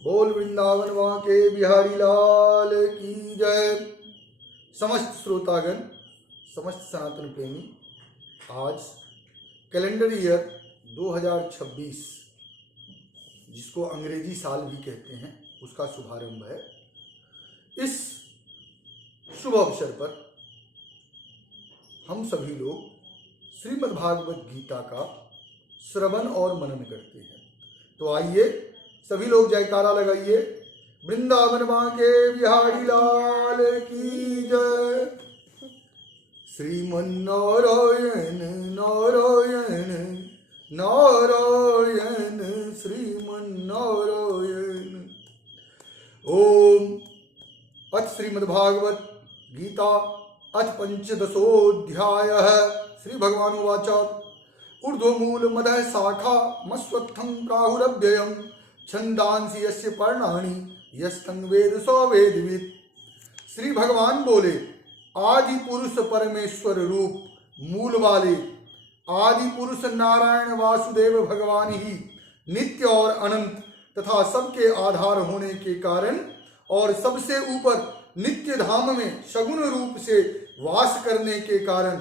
बोल वृंदावन वहाँ के बिहारी लाल की जय। समस्त श्रोतागण, समस्त सनातन प्रेमी, आज कैलेंडर ईयर 2026 जिसको अंग्रेजी साल भी कहते हैं उसका शुभारंभ है। इस शुभ अवसर पर हम सभी लोग श्रीमद् भागवत गीता का श्रवण और मनन करते हैं। तो आइए सभी लोग जयकारा लगाइए, वृंदावन माँ के बिहारी लाल की जय। श्रीमन्नारायण नारायण नारायण श्रीमन्नारायण। ओम अथ श्रीमद्भागवत गीता अथ पंचदशोऽध्यायः। श्री भगवान उवाच ऊर्ध्वमूल मदः शाखा मस्वत्थं प्राहुरव्ययम् छंदांसि यस्य पर्णानि यस्तंग वेद सो वेदवित्। श्री भगवान बोले, आदि पुरुष परमेश्वर रूप मूल वाले आदि पुरुष नारायण वासुदेव भगवान ही नित्य और अनंत तथा सबके आधार होने के कारण और सबसे ऊपर नित्य धाम में सगुण रूप से वास करने के कारण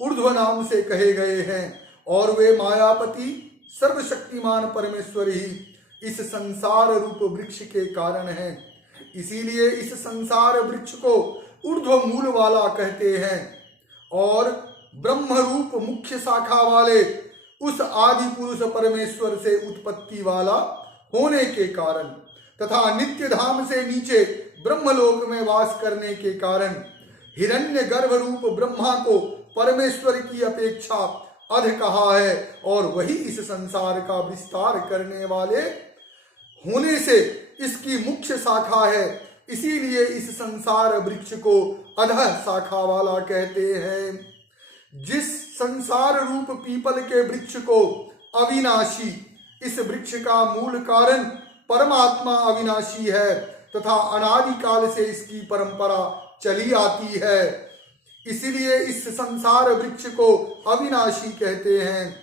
ऊर्ध्व नाम से कहे गए हैं। और वे मायापति सर्वशक्तिमान परमेश्वर ही इस संसार रूप वृक्ष के कारण है। इसीलिए इस संसार वृक्ष को ऊर्ध्व मूल वाला कहते हैं। और ब्रह्म रूप मुख्य शाखा वाले उस आदि पुरुष परमेश्वर से उत्पत्ति वाला होने के कारण तथा नित्य धाम से नीचे ब्रह्मलोक में वास करने के कारण हिरण्य गर्भ रूप ब्रह्मा को परमेश्वर की अपेक्षा अध कहा है। और वही इस संसार का विस्तार करने वाले होने से इसकी मुख्य शाखा है। इसीलिए इस संसार वृक्ष को अधः शाखा वाला कहते हैं। जिस संसार रूप पीपल के वृक्ष को अविनाशी, इस वृक्ष का मूल कारण परमात्मा अविनाशी है तथा अनादिकाल से इसकी परंपरा चली आती है। इसीलिए इस संसार वृक्ष को अविनाशी कहते हैं।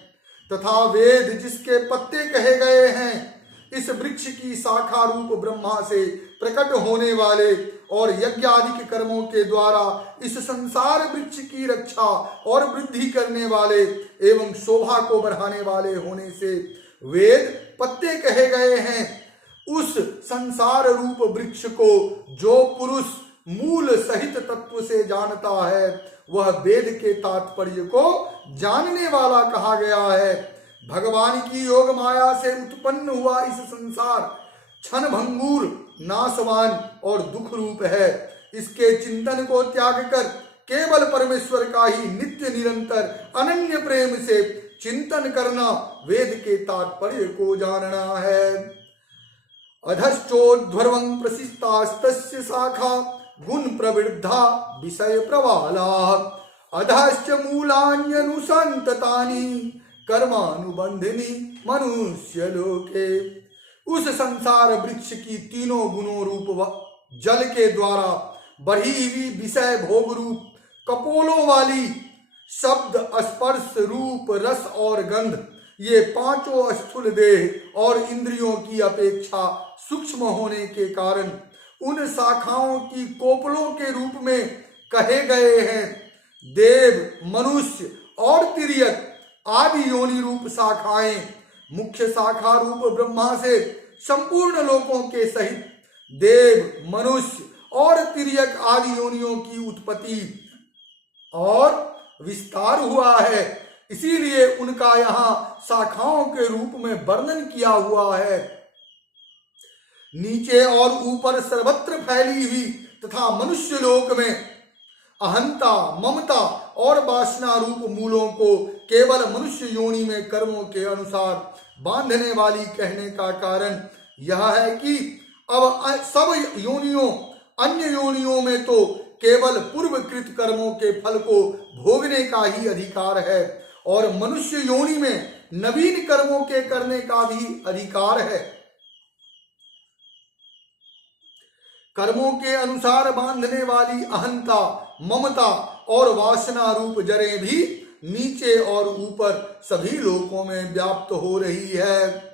तथा वेद जिसके पत्ते कहे गए हैं इस वृक्ष की शाखा रूप ब्रह्मा से प्रकट होने वाले और यज्ञादि कर्मों के द्वारा इस संसार वृक्ष की रक्षा और वृद्धि करने वाले एवं शोभा को बढ़ाने वाले होने से वेद पत्ते कहे गए हैं। उस संसार रूप वृक्ष को जो पुरुष मूल सहित तत्व से जानता है वह वेद के तात्पर्य को जानने वाला कहा गया है। भगवान की योग माया से उत्पन्न हुआ इस संसार क्षण भंगुर, नाशवान और दुख रूप है। इसके चिंतन को त्याग कर केवल परमेश्वर का ही नित्य निरंतर अनन्य प्रेम से चिंतन करना वेद के तात्पर्य को जानना है। अधश्चोध्वर्वं प्रसितास्तस्य शाखा गुण प्रवृद्धा विषय प्रवाला अधश्च मूलान्यनुसंततानि कर्मानुबंधिनी मनुष्य लोके। उस संसार वृक्ष की तीनों गुणों रूप जल के द्वारा बढ़ी हुई विषय भोग रूप कपोलों वाली शब्द स्पर्श रूप रस और गंध, ये पांचों स्थूल देह और इंद्रियों की अपेक्षा सूक्ष्म होने के कारण उन शाखाओं की कोपलों के रूप में कहे गए हैं। देव, मनुष्य और तिर्यक आदि योनि रूप शाखाएं मुख्य शाखा रूप ब्रह्मा से संपूर्ण लोकों के सहित देव, मनुष्य और तिर्यक आदि योनियों की उत्पत्ति और विस्तार हुआ है। इसीलिए उनका यहाँ शाखाओं के रूप में वर्णन किया हुआ है। नीचे और ऊपर सर्वत्र फैली हुई तथा मनुष्य लोक में अहंता, ममता और वासना रूप मूलों को केवल मनुष्य योनि में कर्मों के अनुसार बांधने वाली कहने का कारण यह है कि अब सब योनियों अन्य योनियों में तो केवल पूर्वकृत कर्मों के फल को भोगने का ही अधिकार है और मनुष्य योनि में नवीन कर्मों के करने का भी अधिकार है। कर्मों के अनुसार बांधने वाली अहंता, ममता और वासना रूप जड़ें भी नीचे और ऊपर सभी लोकों में व्याप्त हो रही है।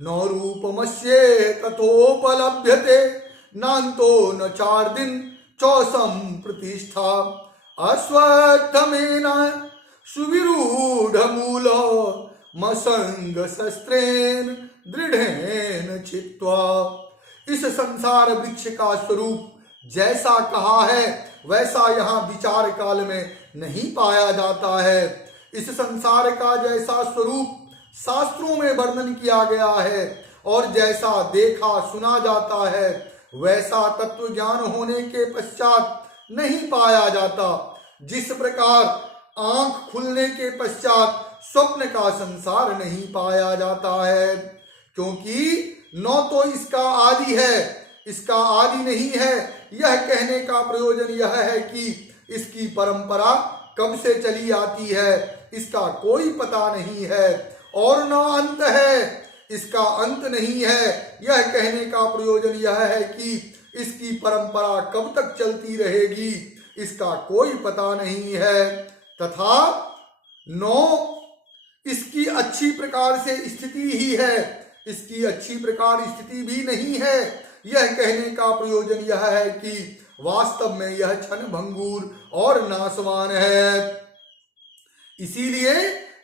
न रूपमस्ये तथोपलभ्यते नान्तो न 4 दिन चौसम प्रतिष्ठा अश्वत्थमेन सुविरूढ़ मूल मसंग शस्त्रेन दृढ़ेन छित्त्वा। इस संसार वृक्ष का स्वरूप जैसा कहा है वैसा यहाँ विचार काल में नहीं पाया जाता है। इस संसार का जैसा स्वरूप शास्त्रों में वर्णन किया गया है और जैसा देखा सुना जाता है वैसा तत्व ज्ञान होने के पश्चात नहीं पाया जाता। जिस प्रकार आंख खुलने के पश्चात स्वप्न का संसार नहीं पाया जाता है, क्योंकि न तो इसका आदि है, इसका आदि नहीं है। यह कहने का प्रयोजन यह है कि इसकी परंपरा कब से चली आती है इसका कोई पता नहीं है, और न अंत है, इसका अंत नहीं है। यह कहने का प्रयोजन यह है कि इसकी परंपरा कब तक चलती रहेगी इसका कोई पता नहीं है, तथा नौ इसकी अच्छी प्रकार से स्थिति ही है, इसकी अच्छी प्रकार स्थिति भी नहीं है। यह कहने का प्रयोजन यह है कि वास्तव में यह क्षण भंगुर और नाशवान है। इसीलिए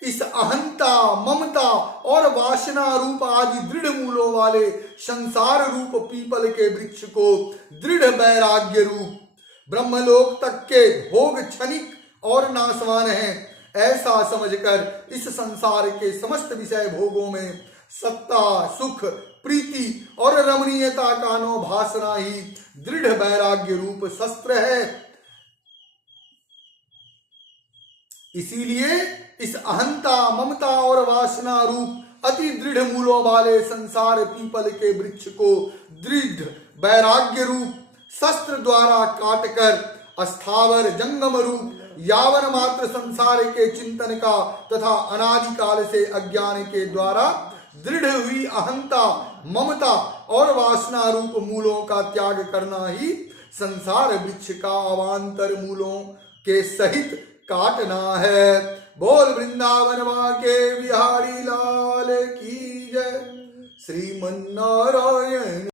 इस अहंता, ममता और वासना रूप आदि दृढ़ मूलों वाले संसार रूप पीपल के वृक्ष को दृढ़ वैराग्य रूप ब्रह्मलोक तक के भोग क्षणिक और नाशवान हैं, ऐसा समझकर इस संसार के समस्त विषय भोगों में सत्ता, सुख, प्रीति और रमणीयता का नो भासना ही दृढ़ वैराग्य रूप शस्त्र है। इसीलिए इस अहंता, ममता और वासना रूप अति दृढ़ मूलों वाले संसार पीपल के वृक्ष को दृढ़ वैराग्य रूप शस्त्र द्वारा काटकर अस्थावर जंगम रूप यावन मात्र संसार के चिंतन का तथा अनादिकाल से अज्ञान के द्वारा दृढ़ हुई अहंता, ममता और वासना रूप मूलों का त्याग करना ही संसार वृक्ष का अवांतर मूलों के सहित काटना है। बोल वृंदावन के बिहारी लाल की जय। श्रीमन्नारायण।